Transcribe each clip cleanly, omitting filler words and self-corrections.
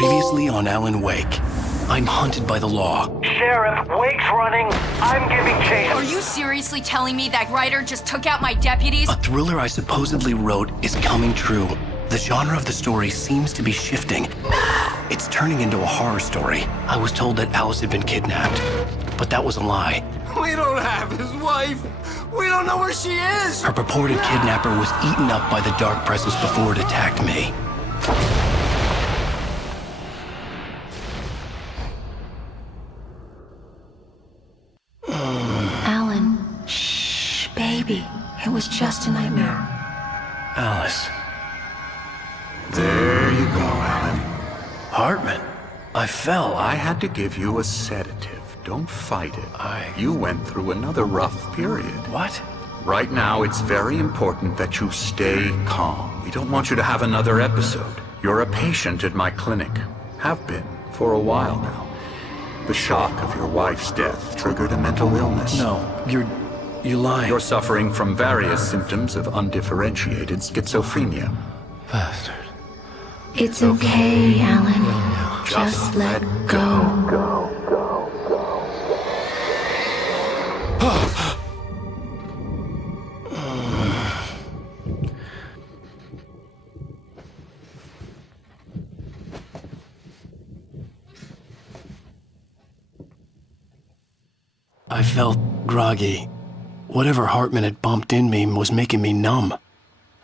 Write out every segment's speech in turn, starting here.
Previously on Alan Wake. I'm hunted by the law. Sheriff, Wake's running. I'm giving chase. Are you seriously telling me that writer just took out my deputies? A thriller I supposedly wrote is coming true. The genre of the story seems to be shifting. It's turning into a horror story. I was told that Alice had been kidnapped, but that was a lie. We don't have his wife. We don't know where she is. Her purported kidnapper was eaten up by the dark presence before it attacked me. Alan, shh, baby. It was just a nightmare. Alice. There you go, Alan. Hartman. I fell. I had to give you a sedative. Don't fight it. I- You went through another rough period. What? Right now, it's very important that you stay calm. We don't want you to have another episode. You're a patient at my clinic. Have been for a while now. The shock of your wife's death triggered a mental illness. No, you're lying. You're suffering from various symptoms of undifferentiated schizophrenia. Bastard. It's okay, Alan. Just let go. I felt groggy. Whatever Hartman had bumped in me was making me numb.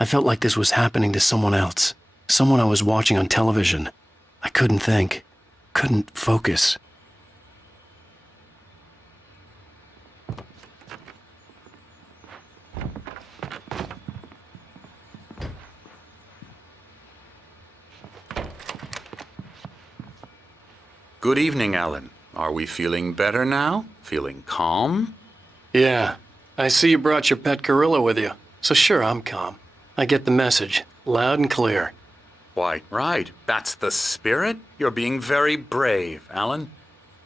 I felt like this was happening to someone else. Someone I was watching on television. I couldn't think. Couldn't focus. Good evening, Alan. Are we feeling better now? Feeling calm? Yeah, I see you brought your pet gorilla with you. So sure, I'm calm. I get the message, loud and clear. Why, right. That's the spirit. You're being very brave, Alan.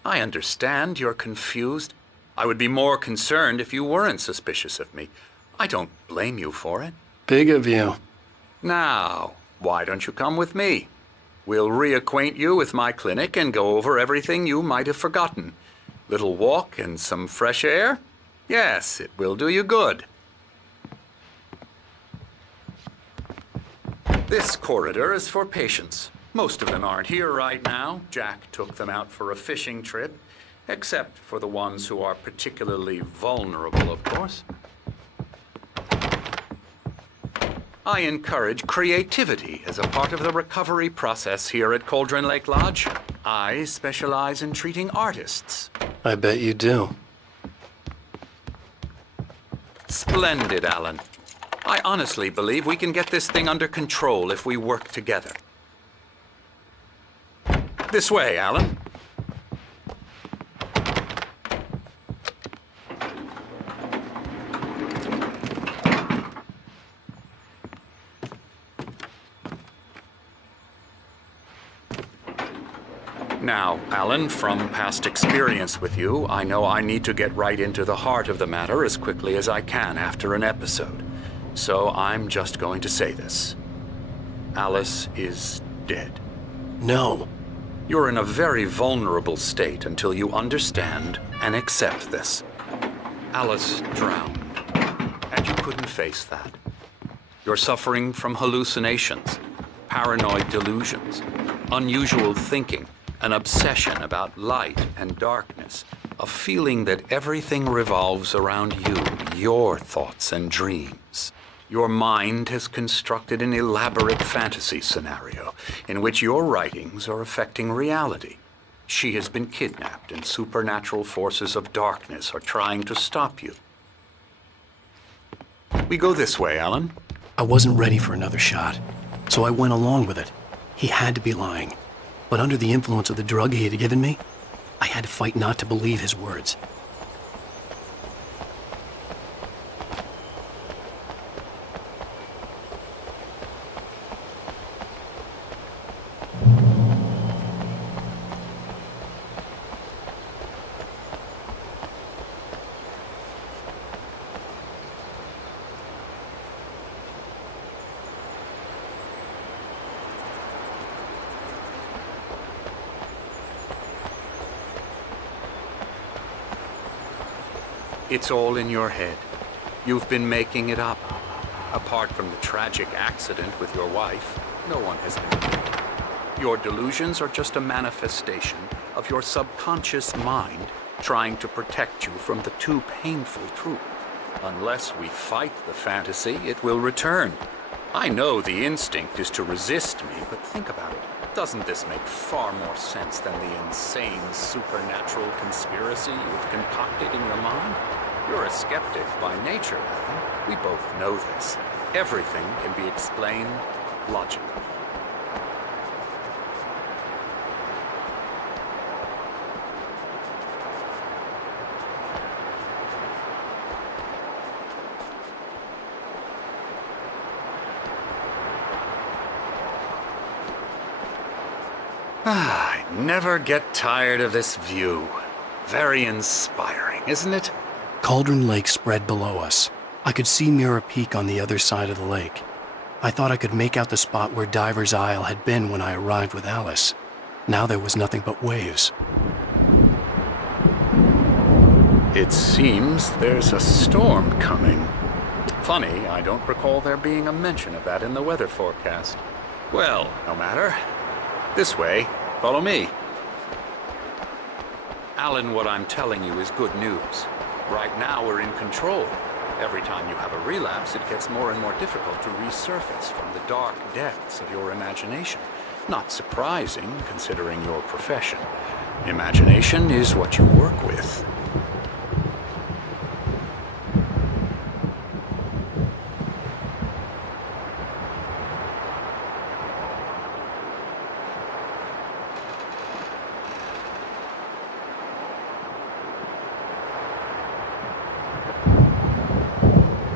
I understand you're confused. I would be more concerned if you weren't suspicious of me. I don't blame you for it. Big of you. Now, why don't you come with me? We'll reacquaint you with my clinic and go over everything you might have forgotten. Little walk and some fresh air? Yes, it will do you good. This corridor is for patients. Most of them aren't here right now. Jack took them out for a fishing trip, except for the ones who are particularly vulnerable, of course. I encourage creativity as a part of the recovery process here at Cauldron Lake Lodge. I specialize in treating artists. I bet you do. Splendid, Alan. I honestly believe we can get this thing under control if we work together. This way, Alan. Now, Alan, from past experience with you, I know I need to get right into the heart of the matter as quickly as I can after an episode. So I'm just going to say this. Alice is dead. No. You're in a very vulnerable state until you understand and accept this. Alice drowned, and you couldn't face that. You're suffering from hallucinations, paranoid delusions, unusual thinking, an obsession about light and darkness, a feeling that everything revolves around you, your thoughts and dreams. Your mind has constructed an elaborate fantasy scenario in which your writings are affecting reality. She has been kidnapped and supernatural forces of darkness are trying to stop you. We go this way, Alan. I wasn't ready for another shot, so I went along with it. He had to be lying. But under the influence of the drug he had given me, I had to fight not to believe his words. It's all in your head. You've been making it up. Apart from the tragic accident with your wife, no one has been killed. Your delusions are just a manifestation of your subconscious mind trying to protect you from the too painful truth. Unless we fight the fantasy, it will return. I know the instinct is to resist me, but think about it. Doesn't this make far more sense than the insane supernatural conspiracy you've concocted in your mind? You're a skeptic by nature, Alan. We both know this. Everything can be explained logically. I never get tired of this view. Very inspiring, isn't it? Cauldron Lake spread below us. I could see Mirror Peak on the other side of the lake. I thought I could make out the spot where Diver's Isle had been when I arrived with Alice. Now there was nothing but waves. It seems there's a storm coming. Funny, I don't recall there being a mention of that in the weather forecast. Well, no matter. This way. Follow me. Alan, what I'm telling you is good news. Right now we're in control. Every time you have a relapse, it gets more and more difficult to resurface from the dark depths of your imagination. Not surprising, considering your profession. Imagination is what you work with.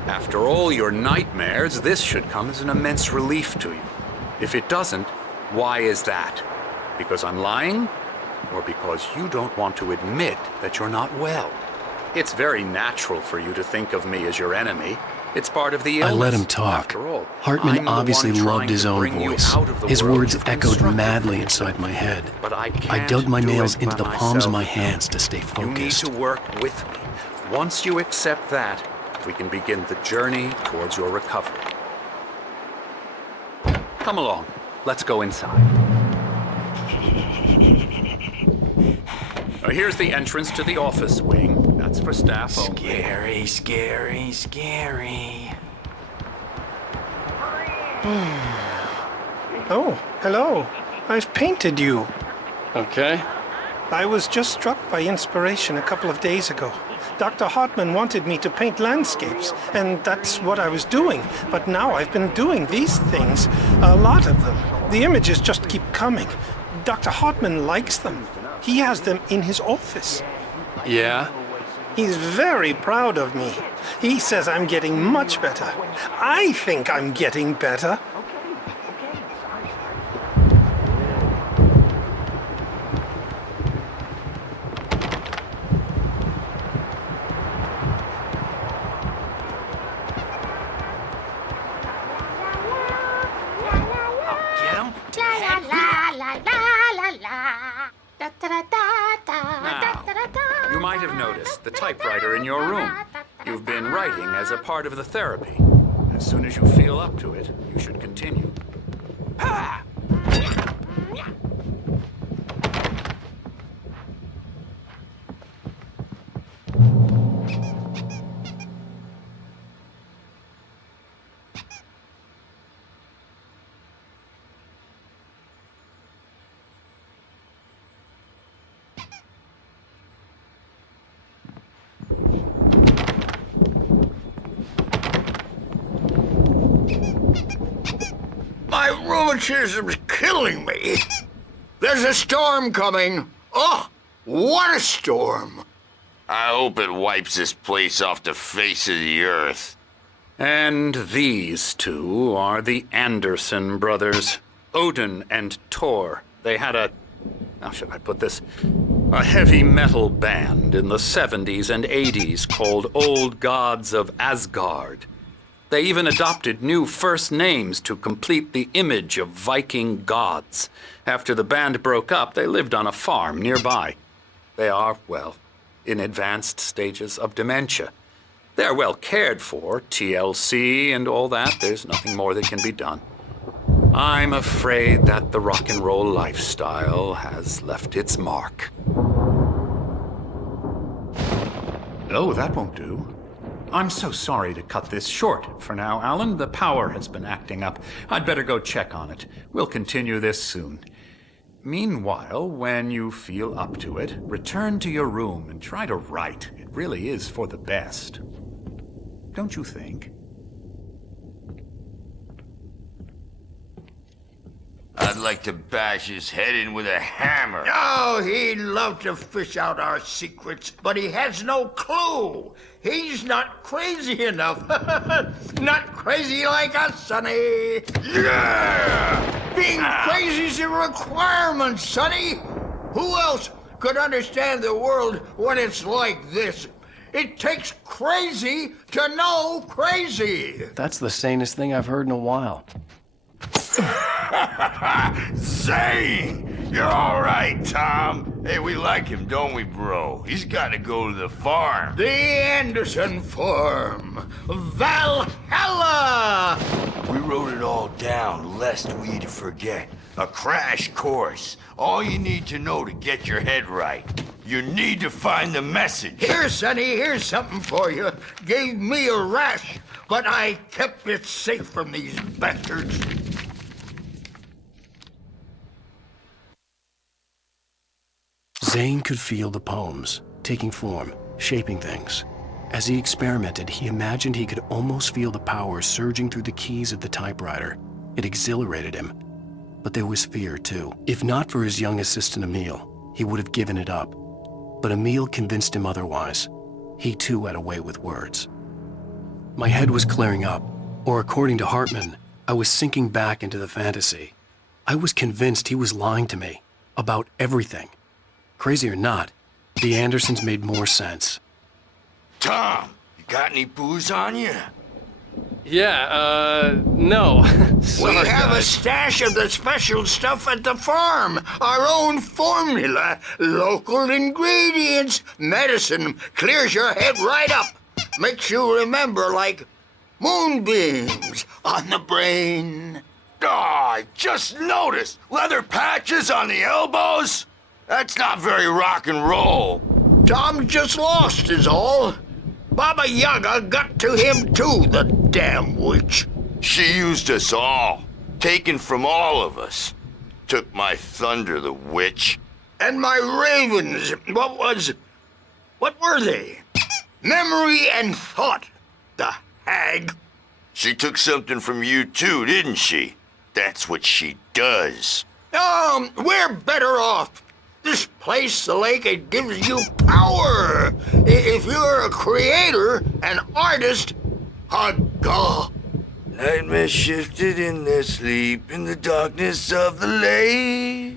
After all your nightmares, this should come as an immense relief to you. If it doesn't, why is that? Because I'm lying? Or because you don't want to admit that you're not well? It's very natural for you to think of me as your enemy. It's part of the illness. I let him talk. After all, Hartman I'm the obviously one loved trying his to own bring you voice. out of the His world words you've echoed constructed madly for inside yourself. my head. But I I can't dug my do nails it into by the palms of my myself. hands to stay You need focused. to work with me. Once you accept that, we can begin the journey towards your recovery. Come along. Let's go inside. Now, here's the entrance to the office wing. That's for staff only. Scary, scary, scary. Oh, hello. I've painted you. Okay. I was just struck by inspiration a couple of days ago. Dr. Hartman wanted me to paint landscapes, and that's what I was doing. But now I've been doing these things, a lot of them. The images just keep coming. Dr. Hartman likes them. He has them in his office. Yeah? He's very proud of me. He says I'm getting much better. I think I'm getting better. Now, you might have noticed the typewriter in your room. You've been writing as a part of the therapy. As soon as you feel up to it, you should continue. My rheumatism's killing me. There's a storm coming. Oh, what a storm. I hope it wipes this place off the face of the earth. And these two are the Anderson brothers, Odin and Thor. They had how should I put this? A heavy metal band in the 70s and 80s called Old Gods of Asgard. They even adopted new first names to complete the image of Viking gods. After the band broke up, they lived on a farm nearby. They are, well, in advanced stages of dementia. They're well cared for, TLC and all that. There's nothing more that can be done. I'm afraid that the rock and roll lifestyle has left its mark. Oh, that won't do. I'm so sorry to cut this short for now, Alan. The power has been acting up. I'd better go check on it. We'll continue this soon. Meanwhile, when you feel up to it, return to your room and try to write. It really is for the best. Don't you think? I'd like to bash his head in with a hammer. Oh, he'd love to fish out our secrets, but he has no clue. He's not crazy enough. Not crazy like us, Sonny. Yeah! Being crazy's a requirement, Sonny. Who else could understand the world when it's like this? It takes crazy to know crazy. That's the sanest thing I've heard in a while. Zane! You're all right, Tom. Hey, we like him, don't we, bro? He's got to go to the farm. The Anderson Farm. Valhalla! We wrote it all down, lest we forget. A crash course. All you need to know to get your head right. You need to find the message. Here, Sonny, here's something for you. Gave me a rash, but I kept it safe from these bastards. Zane could feel the poems, taking form, shaping things. As he experimented, he imagined he could almost feel the power surging through the keys of the typewriter. It exhilarated him. But there was fear, too. If not for his young assistant, Emil, he would have given it up. But Emil convinced him otherwise. He, too, had a way with words. My head was clearing up, or according to Hartman, I was sinking back into the fantasy. I was convinced he was lying to me about everything. Crazy or not, the Andersons made more sense. Tom, you got any booze on you? No. We have a stash of the special stuff at the farm. Our own formula. Local ingredients. Medicine. Clears your head right up. Makes you remember like moonbeams on the brain. Oh, I just noticed. Leather patches on the elbows? That's not very rock and roll. Tom just lost is all. Baba Yaga got to him too, the damn witch. She used us all. Taken from all of us. Took my thunder, the witch. And my ravens, what were they? Memory and thought, the hag. She took something from you too, didn't she? That's what she does. We're better off. This place, the lake, it gives you power. If you're a creator, an artist, a god. Nightmare shifted in their sleep in the darkness of the lake.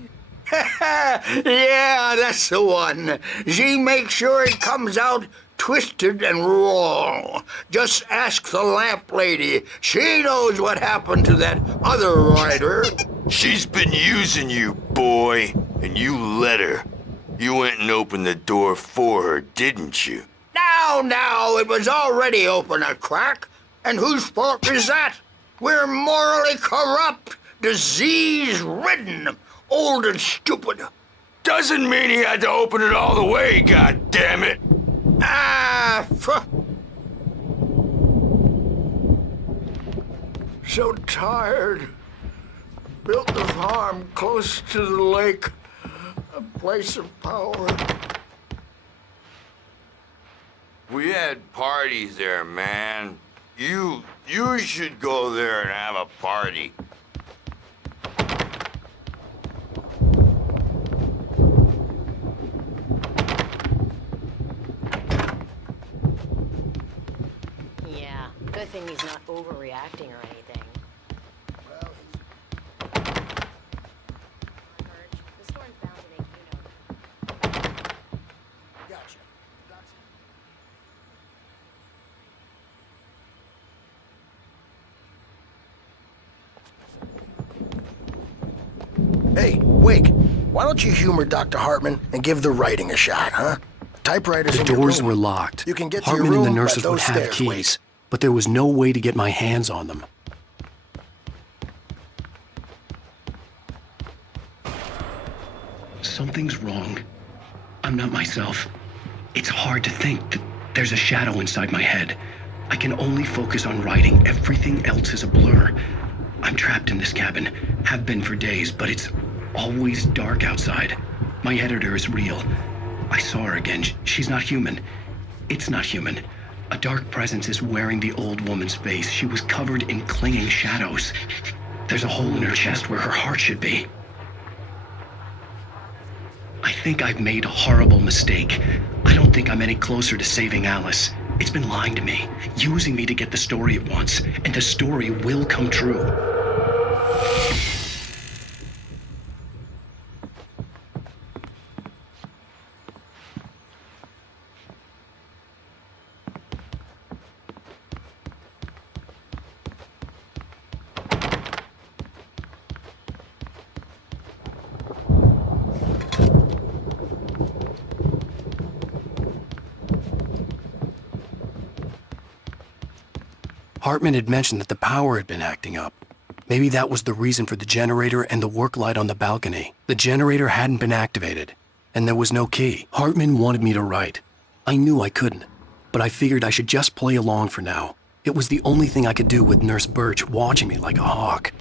Yeah, that's the one. She makes sure it comes out twisted and raw. Just ask the lamp lady. She knows what happened to that other writer. She's been using you, boy, and you let her. You went and opened the door for her, didn't you? Now, it was already open a crack. And whose fault is that? We're morally corrupt, disease-ridden, old and stupid. Doesn't mean he had to open it all the way, goddammit. So tired. Built the farm close to the lake, a place of power. We had parties there, man. You should go there and have a party. Yeah, good thing he's not overreacting or anything. The storm's bound to make you know. Gotcha. Hey, Wake, why don't you humor Dr. Hartman and give the writing a shot, huh? Typewriters The in your doors room. were locked. You can get to your Hartman and the room by nurses would those have stairs, keys, Wake. but there was no way to get my hands on them. Something's wrong. I'm not myself. It's hard to think that there's a shadow inside my head. I can only focus on writing. Everything else is a blur. I'm trapped in this cabin. Have been for days, but it's always dark outside. My editor is real. I saw her again. She's not human. It's not human. A dark presence is wearing the old woman's face. She was covered in clinging shadows. There's a hole in her chest where her heart should be. I think I've made a horrible mistake. I don't think I'm any closer to saving Alice. It's been lying to me, using me to get the story it wants, and the story will come true. Hartman had mentioned that the power had been acting up. Maybe that was the reason for the generator and the work light on the balcony. The generator hadn't been activated, and there was no key. Hartman wanted me to write. I knew I couldn't, but I figured I should just play along for now. It was the only thing I could do with Nurse Birch watching me like a hawk.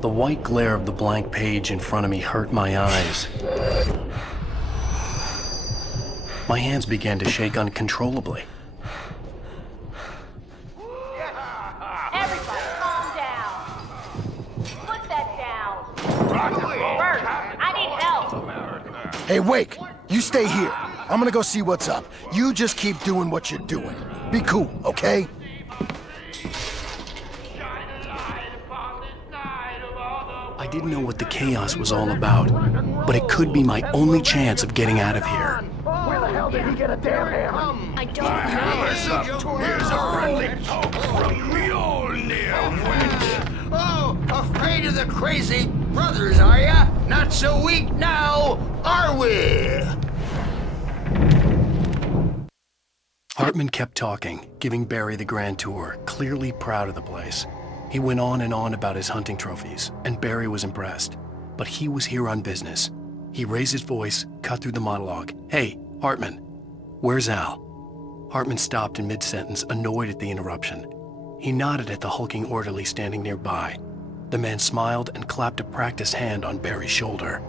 The white glare of the blank page in front of me hurt my eyes. My hands began to shake uncontrollably. Everybody, calm down. Put that down. Bert, I need help. Hey, Wake, you stay here. I'm gonna go see what's up. You just keep doing what you're doing. Be cool, okay? I didn't know what the chaos was all about, but it could be my only chance of getting out of here. Where the hell did he get a damn hammer? I don't know. Here's a friendly poke from Mjolnir Wind. Oh, afraid of the crazy brothers, are ya? Not so weak now, are we? Hartman kept talking, giving Barry the grand tour, clearly proud of the place. He went on and on about his hunting trophies, and Barry was impressed. But he was here on business. He raised his voice, cut through the monologue. Hey, Hartman, where's Al? Hartman stopped in mid-sentence, annoyed at the interruption. He nodded at the hulking orderly standing nearby. The man smiled and clapped a practiced hand on Barry's shoulder.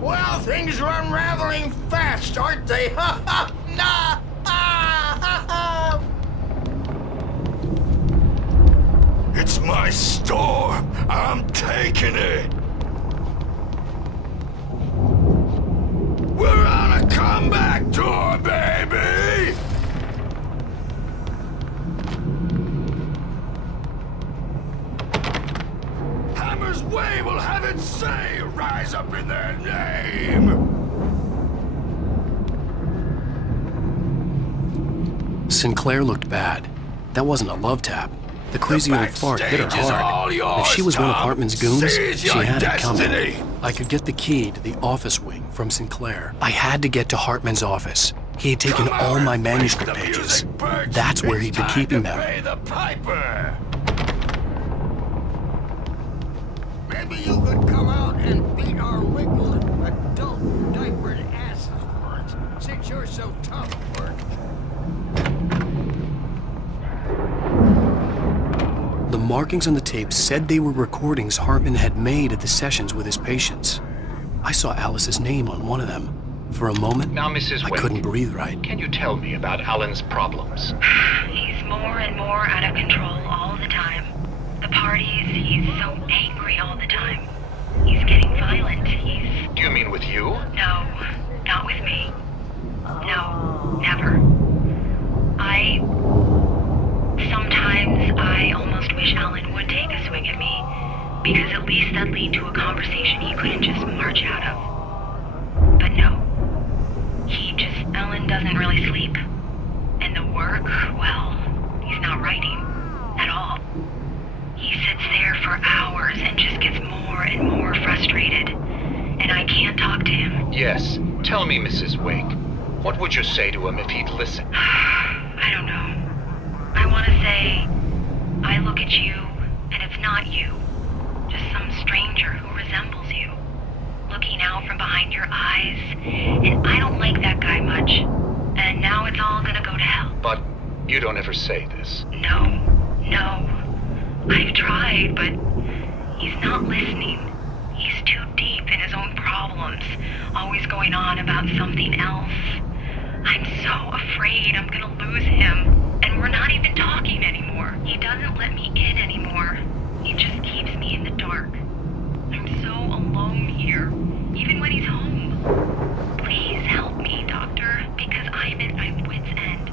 Well, things are unraveling fast, aren't they? Ha ha! Nah! Ah, ha, ha. It's my storm. I'm taking it. We're on a comeback tour, baby! Hammer's Way will have its say rise up in their name! Sinclair looked bad. That wasn't a love tap. The crazy old fart hit her backstage is all hard. yours, If she was one of Tom. Hartman's goons, Seize she your had it destiny. coming. I could get the key to the office wing from Sinclair. I had to get to Hartman's office. He had taken Come all out my and manuscript face the pages. music, Birch. That's where It's he'd been time keeping to them. pay the piper. Maybe you could come out and beat our wrinkled adult diapered asses for it, since you're so tough, Birch. The markings on the tape said they were recordings Hartman had made at the sessions with his patients. I saw Alice's name on one of them. For a moment, Now, Mrs. I Wake, couldn't breathe right. can you tell me about Alan's problems? He's more and more out of control all the time. The parties, he's so angry all the time. He's getting violent. Do you mean with you? No, not with me. No, never. a conversation he couldn't just march out of. But no. Alan doesn't really sleep. And the work, well, he's not writing at all. He sits there for hours and just gets more and more frustrated. And I can't talk to him. Yes. Tell me, Mrs. Wake. What would you say to him if he'd listen? I don't know. I want to say, I look at you, and it's not you. Just some stranger who resembles you. Looking out from behind your eyes, and I don't like that guy much. And now it's all gonna go to hell. But you don't ever say this. No. I've tried, but he's not listening. He's too deep in his own problems, always going on about something else. I'm so afraid I'm gonna lose him, and we're not even talking anymore. He doesn't let me in anymore. He just keeps me in the dark. I'm so alone here, even when he's home. Please help me, Doctor, because I'm at my wit's end.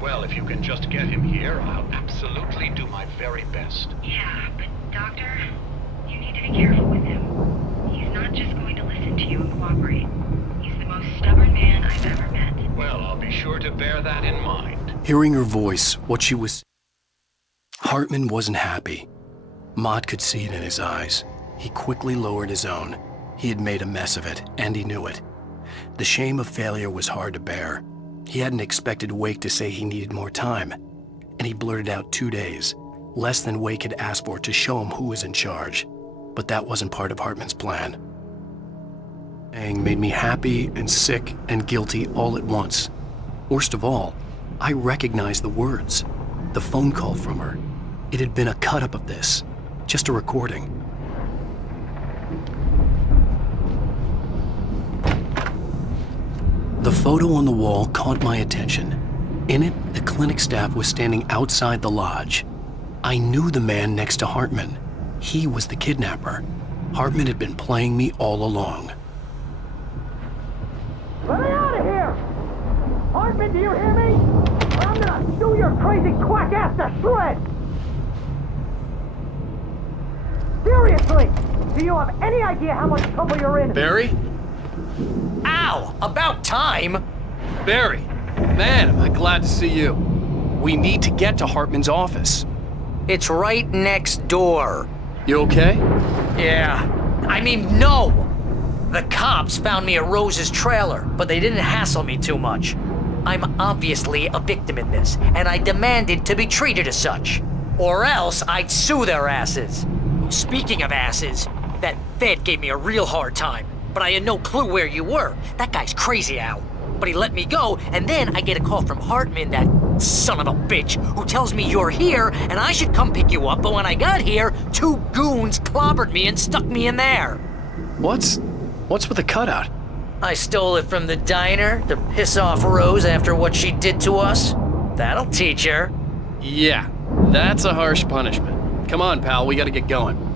Well, if you can just get him here, I'll absolutely do my very best. Yeah, but Doctor, you need to be careful with him. He's not just going to listen to you and cooperate. He's the most stubborn man I've ever met. Well, I'll be sure to bear that in mind. Hearing her voice, what she was... Hartman wasn't happy. Mott could see it in his eyes. He quickly lowered his own. He had made a mess of it, and he knew it. The shame of failure was hard to bear. He hadn't expected Wake to say he needed more time, and he blurted out 2 days, less than Wake had asked for to show him who was in charge. But that wasn't part of Hartman's plan. Saying made me happy and sick and guilty all at once. Worst of all, I recognized the words, the phone call from her. It had been a cut-up of this, just a recording. The photo on the wall caught my attention. In it, the clinic staff was standing outside the lodge. I knew the man next to Hartman. He was the kidnapper. Hartman had been playing me all along. Let me out of here! Hartman, do you hear me? Or I'm gonna chew your crazy quack ass to shreds! Seriously! Do you have any idea how much trouble you're in? Barry? Ow! About time! Barry! Man, am I glad to see you. We need to get to Hartman's office. It's right next door. You okay? Yeah. I mean, no! The cops found me at Rose's trailer, but they didn't hassle me too much. I'm obviously a victim in this, and I demanded to be treated as such. Or else I'd sue their asses. Speaking of asses, that Fed gave me a real hard time, but I had no clue where you were. That guy's crazy, Al. But he let me go, and then I get a call from Hartman, that son of a bitch, who tells me you're here and I should come pick you up, but when I got here, 2 goons clobbered me and stuck me in there. What's with the cutout? I stole it from the diner to piss off Rose after what she did to us. That'll teach her. Yeah, that's a harsh punishment. Come on, pal, we gotta get going.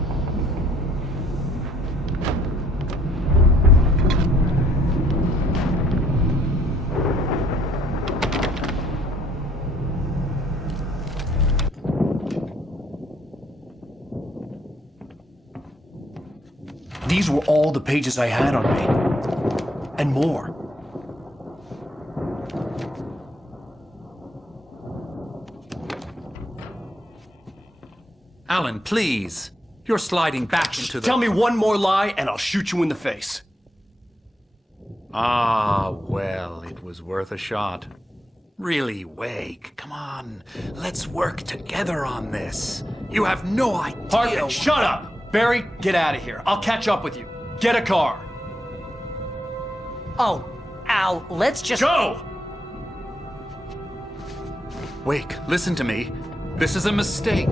These were all the pages I had on me. And more. Alan, please. You're sliding back into the... Tell me one more lie and I'll shoot you in the face. Ah, well, it was worth a shot. Really, Wake, come on. Let's work together on this. You have no idea... Hartman, shut up! Barry, get out of here. I'll catch up with you. Get a car. Oh, Al, let's just... Go! Wake, listen to me. This is a mistake.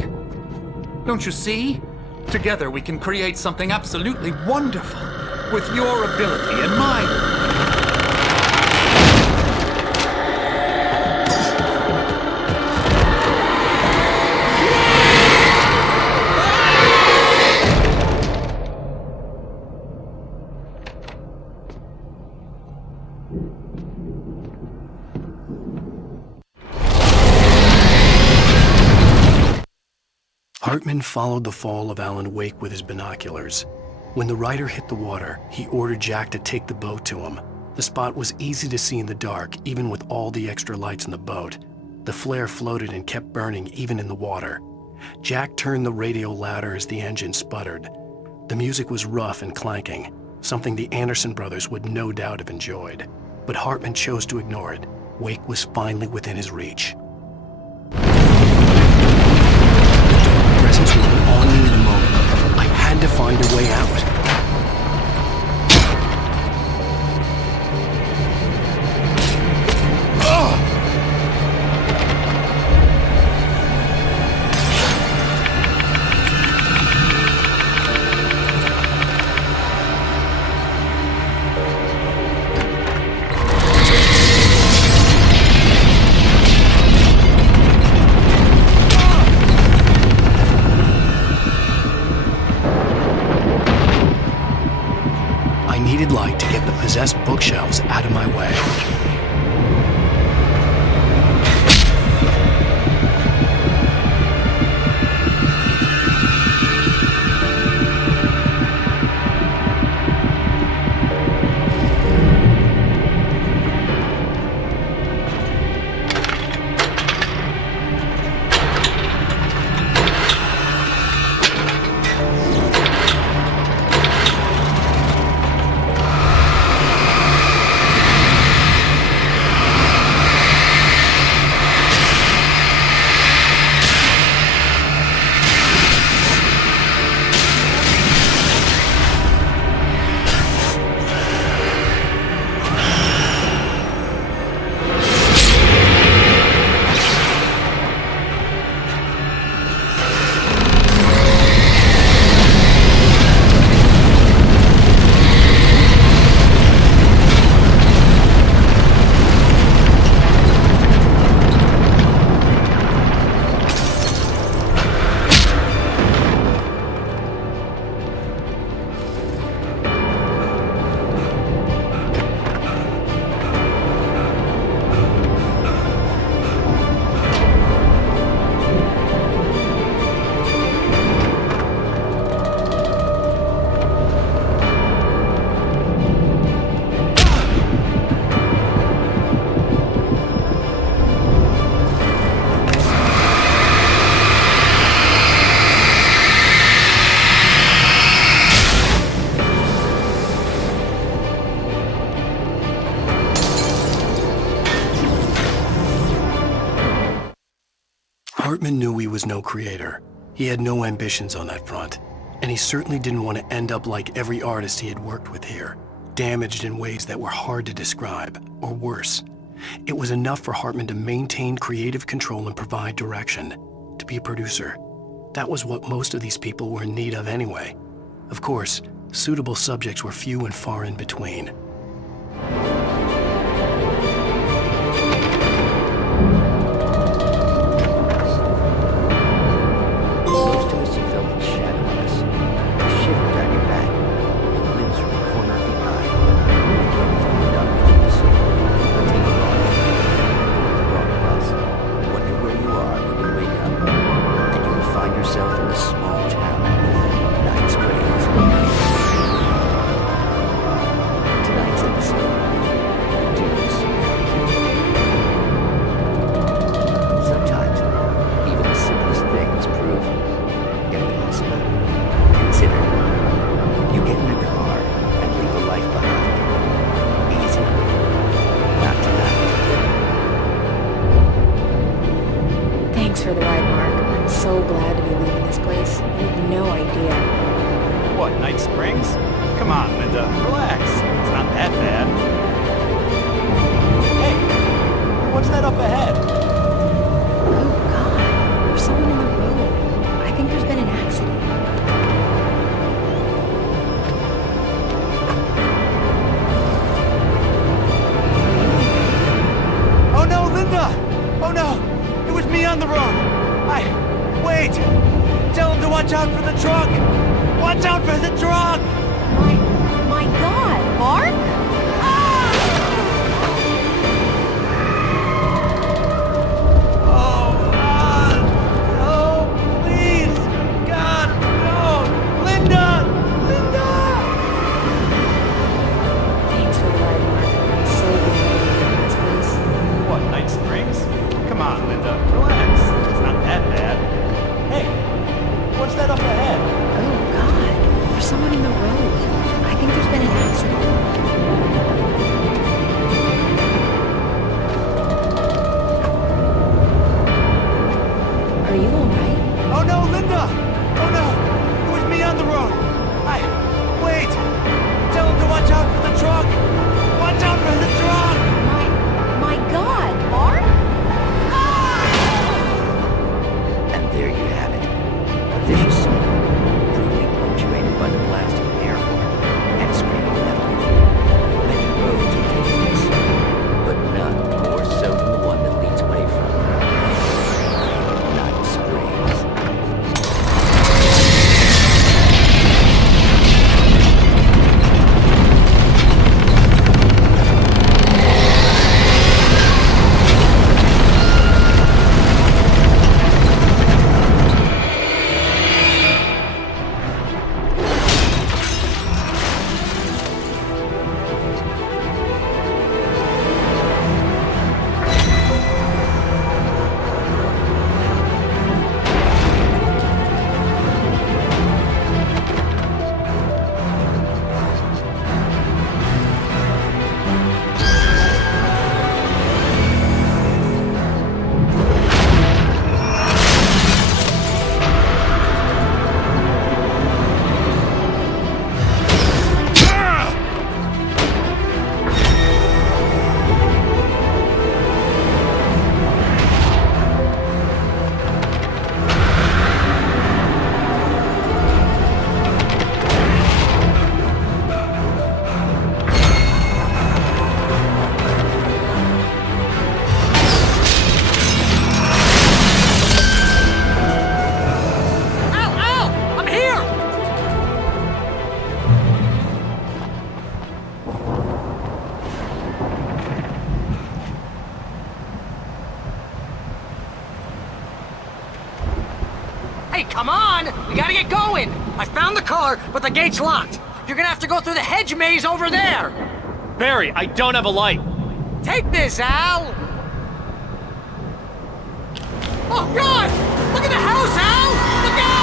Don't you see? Together we can create something absolutely wonderful. With your ability and mine. Hartman followed the fall of Alan Wake with his binoculars. When the rider hit the water, he ordered Jack to take the boat to him. The spot was easy to see in the dark, even with all the extra lights in the boat. The flare floated and kept burning even in the water. Jack turned the radio louder as the engine sputtered. The music was rough and clanking, something the Anderson brothers would no doubt have enjoyed. But Hartman chose to ignore it. Wake was finally within his reach. The dark presence would be on me in a moment. I had to find a way out. Light to get the possessed bookshelves out of my way. Hartman knew he was no creator. He had no ambitions on that front, and he certainly didn't want to end up like every artist he had worked with here, damaged in ways that were hard to describe, or worse. It was enough for Hartman to maintain creative control and provide direction, to be a producer. That was what most of these people were in need of anyway. Of course, suitable subjects were few and far in between. Thanks for the ride, Mark. I'm so glad to be leaving this place. You have no idea. What, Night Springs? Come on, Linda, relax. It's not that bad. Hey, what's that up ahead? Oh, God. There's someone in the road. I think there's been an accident. Oh no, Linda! Oh no! It was me on the road! Wait! Tell him to watch out for the truck! Watch out for the truck! My God, Mark? Oh, please! God, no! Linda! Linda! Come on! We gotta get going! I found the car, but the gate's locked. You're gonna have to go through the hedge maze over there! Barry, I don't have a light. Take this, Al! Oh, God! Look at the house, Al! Look out!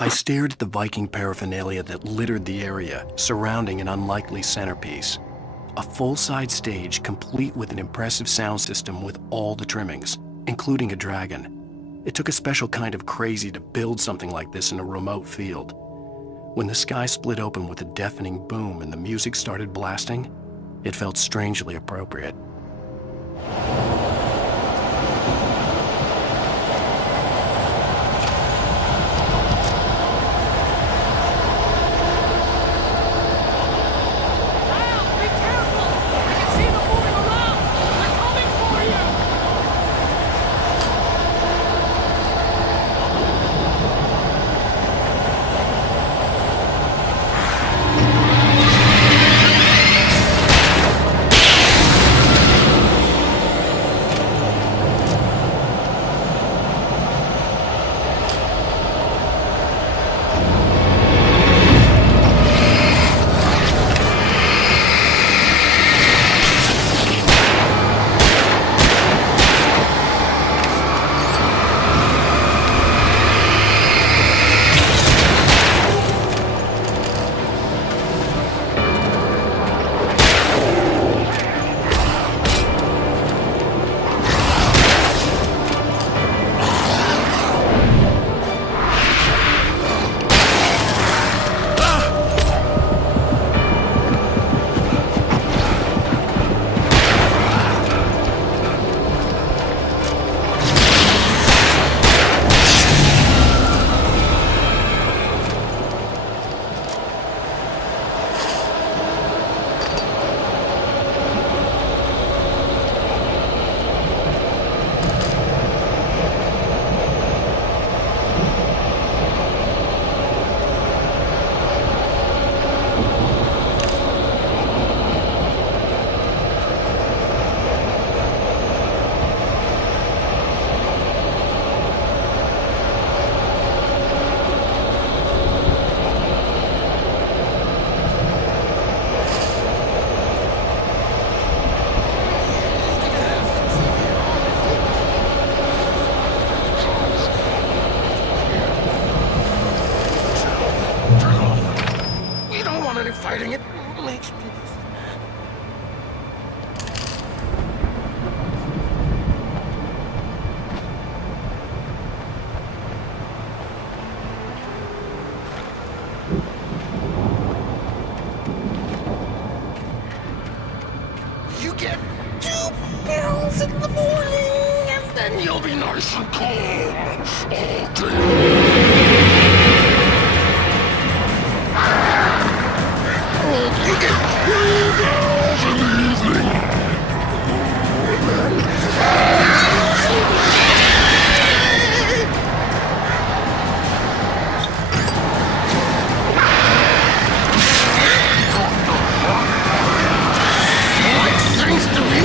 I stared at the Viking paraphernalia that littered the area, surrounding an unlikely centerpiece. A full-size stage complete with an impressive sound system with all the trimmings, including a dragon. It took a special kind of crazy to build something like this in a remote field. When the sky split open with a deafening boom and the music started blasting, it felt strangely appropriate. fighting it makes me... You get 2 pills in the morning, and then you'll be nice and calm all day. You get 2 pills in the evening. And what seems to be...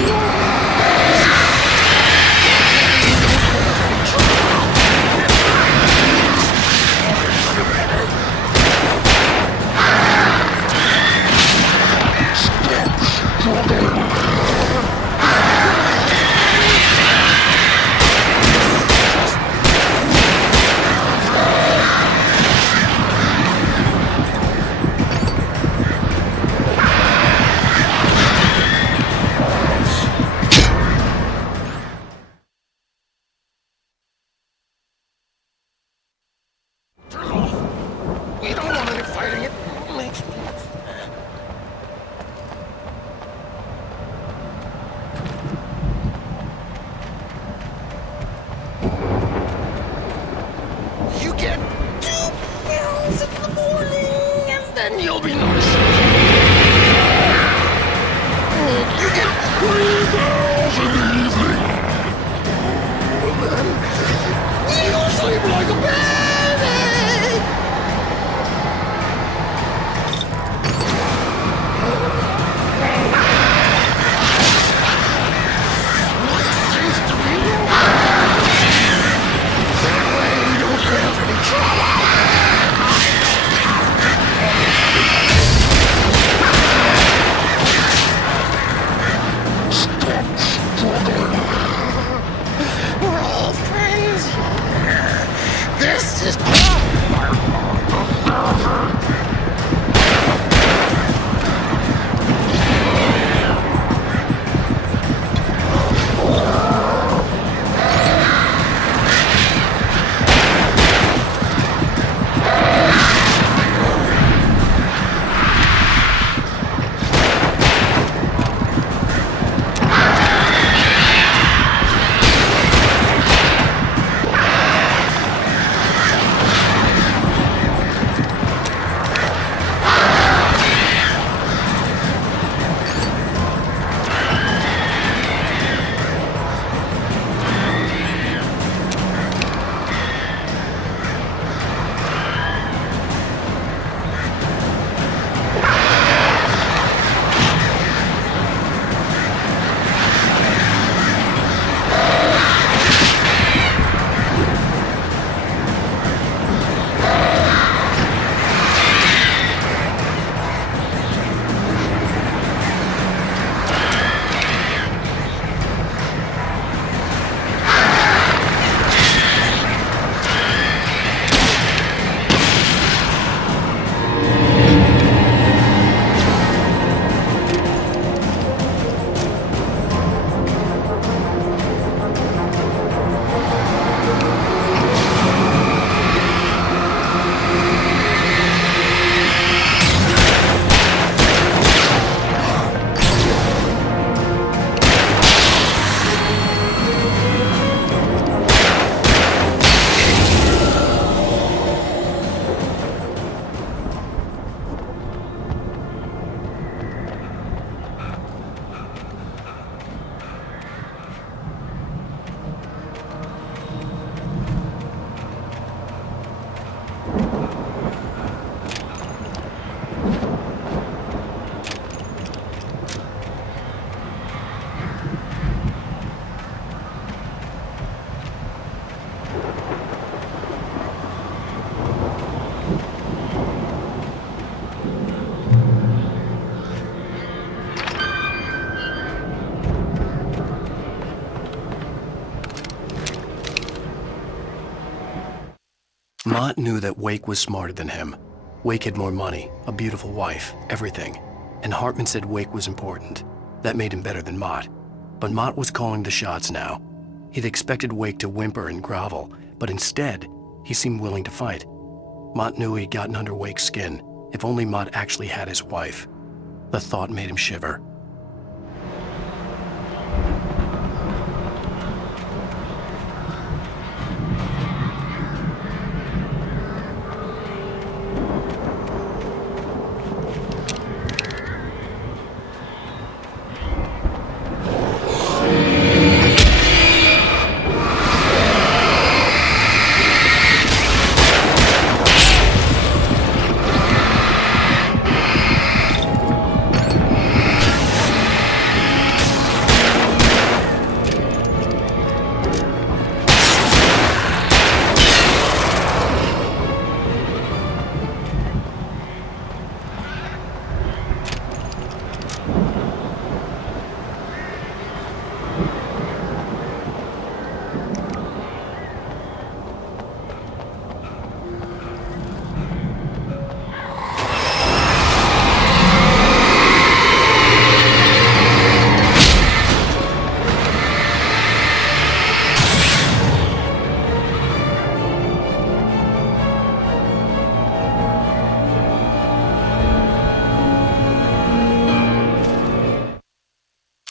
We don't want any fighting. It makes me... You get 2 pills in the morning, and then you'll be nice. You get 3 pills in the evening. And then you'll sleep like a baby. We're all friends. This is... Mott knew that Wake was smarter than him. Wake had more money, a beautiful wife, everything. And Hartman said Wake was important. That made him better than Mott. But Mott was calling the shots now. He'd expected Wake to whimper and grovel, but instead, he seemed willing to fight. Mott knew he'd gotten under Wake's skin. If only Mott actually had his wife. The thought made him shiver.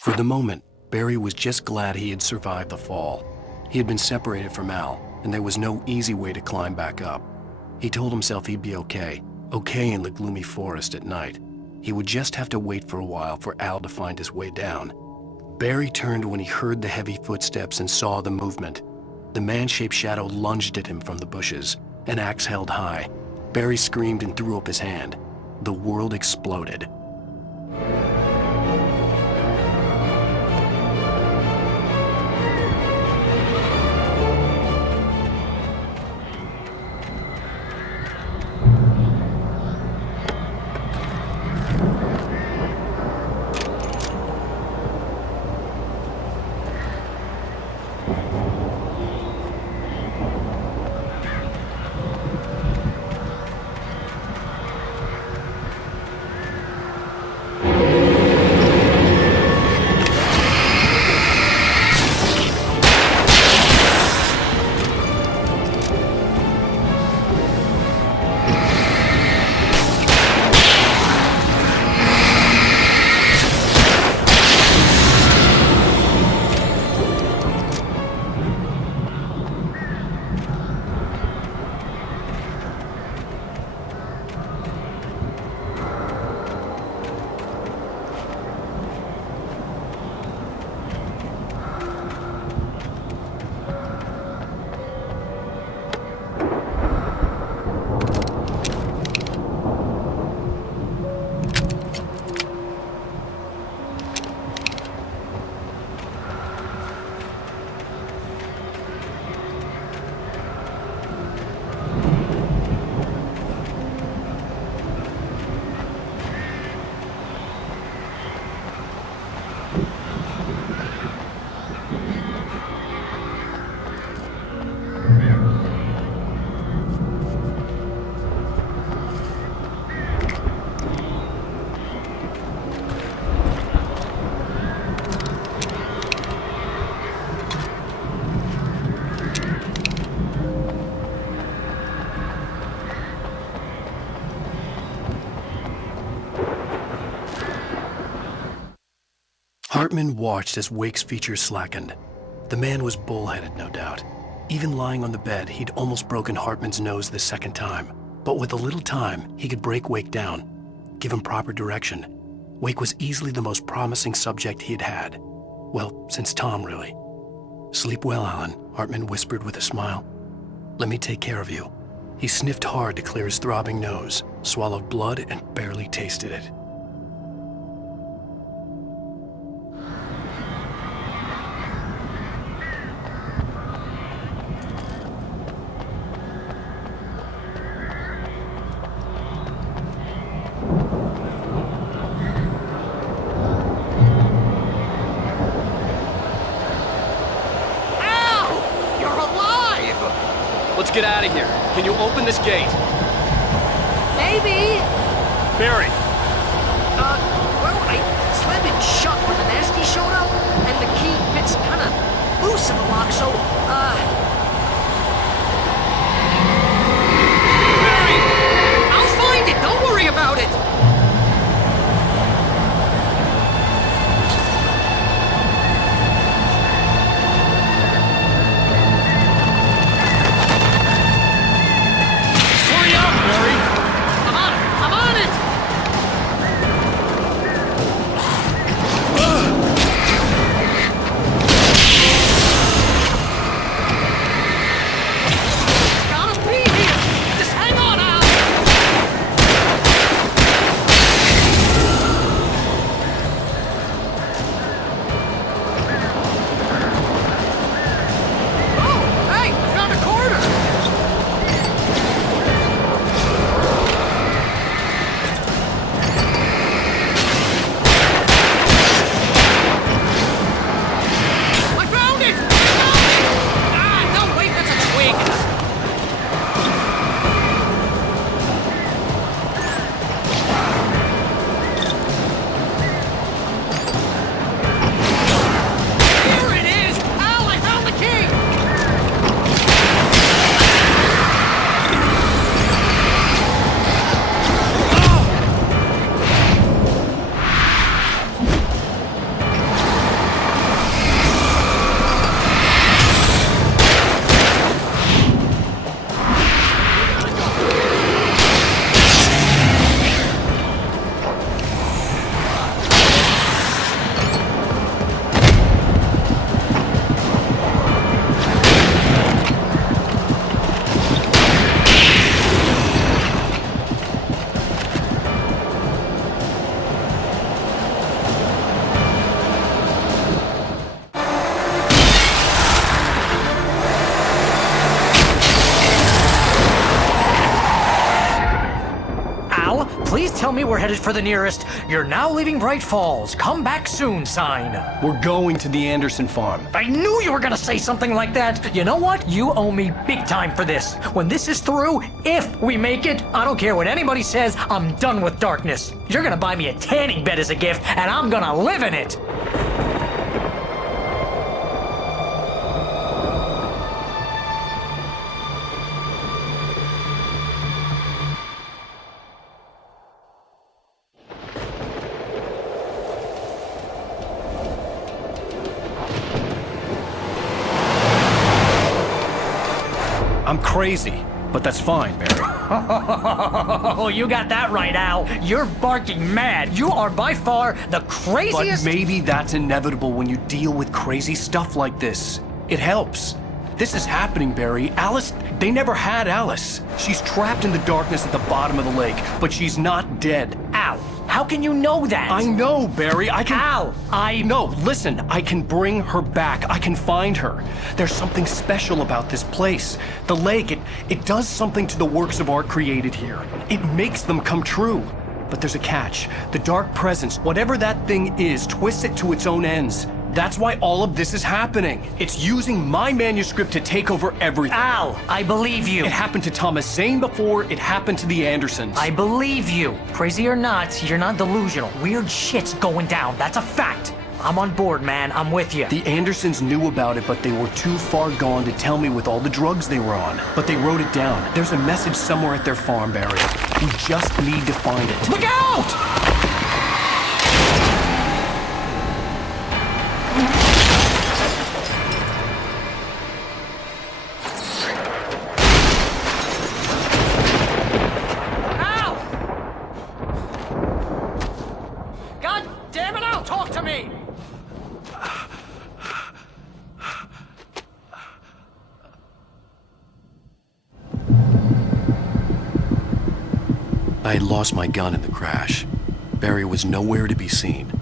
For the moment, Barry was just glad he had survived the fall. He had been separated from Al, and there was no easy way to climb back up. He told himself he'd be okay in the gloomy forest at night. He would just have to wait for a while for Al to find his way down. Barry turned when he heard the heavy footsteps and saw the movement. The man-shaped shadow lunged at him from the bushes, an axe held high. Barry screamed and threw up his hand. The world exploded. Hartman watched as Wake's features slackened. The man was bullheaded, no doubt. Even lying on the bed, he'd almost broken Hartman's nose the second time. But with a little time, he could break Wake down, give him proper direction. Wake was easily the most promising subject he'd had. Well, since Tom, really. "Sleep well, Alan," Hartman whispered with a smile. "Let me take care of you." He sniffed hard to clear his throbbing nose, swallowed blood, and barely tasted it. Let's get out of here. Can you open this gate? Maybe. Barry! Well, I slammed it shut when the nasty showed up, and the key fits kinda loose in the lock, so, Barry! I'll find it! Don't worry about it! Hurry up, Barry! I'm on it! I'm on it! Gotta be here! Just hang on, Al! Oh, hey! I found a quarter! I found it! Ah, no, wait, that's a twig! Here it is! Al, I found the key! Al, please tell me we're headed for the nearest "You're now leaving Bright Falls. Come back soon" sign. We're going to the Anderson farm. I knew you were gonna say something like that. You know what? You owe me big time for this. When this is through, if we make it, I don't care what anybody says, I'm done with darkness. You're gonna buy me a tanning bed as a gift, and I'm gonna live in it. I'm crazy, but that's fine, Barry. Oh, you got that right, Al. You're barking mad. You are by far the craziest. But maybe that's inevitable when you deal with crazy stuff like this. It helps. This is happening, Barry. Alice, they never had Alice. She's trapped in the darkness at the bottom of the lake, but she's not dead. Al, how can you know that? I know, Barry. I can... Al, No, listen. I can bring her back. I can find her. There's something special about this place. The lake, it does something to the works of art created here. It makes them come true. But there's a catch. The dark presence, whatever that thing is, twists it to its own ends. That's why all of this is happening. It's using my manuscript to take over everything. Al, I believe you. It happened to Thomas Zane before, it happened to the Andersons. I believe you. Crazy or not, you're not delusional. Weird shit's going down. That's a fact. I'm on board, man. I'm with you. The Andersons knew about it, but they were too far gone to tell me with all the drugs they were on. But they wrote it down. There's a message somewhere at their farm, Barry. We just need to find it. Look out! God damn it, Al, talk to me! I had lost my gun in the crash. Barry was nowhere to be seen.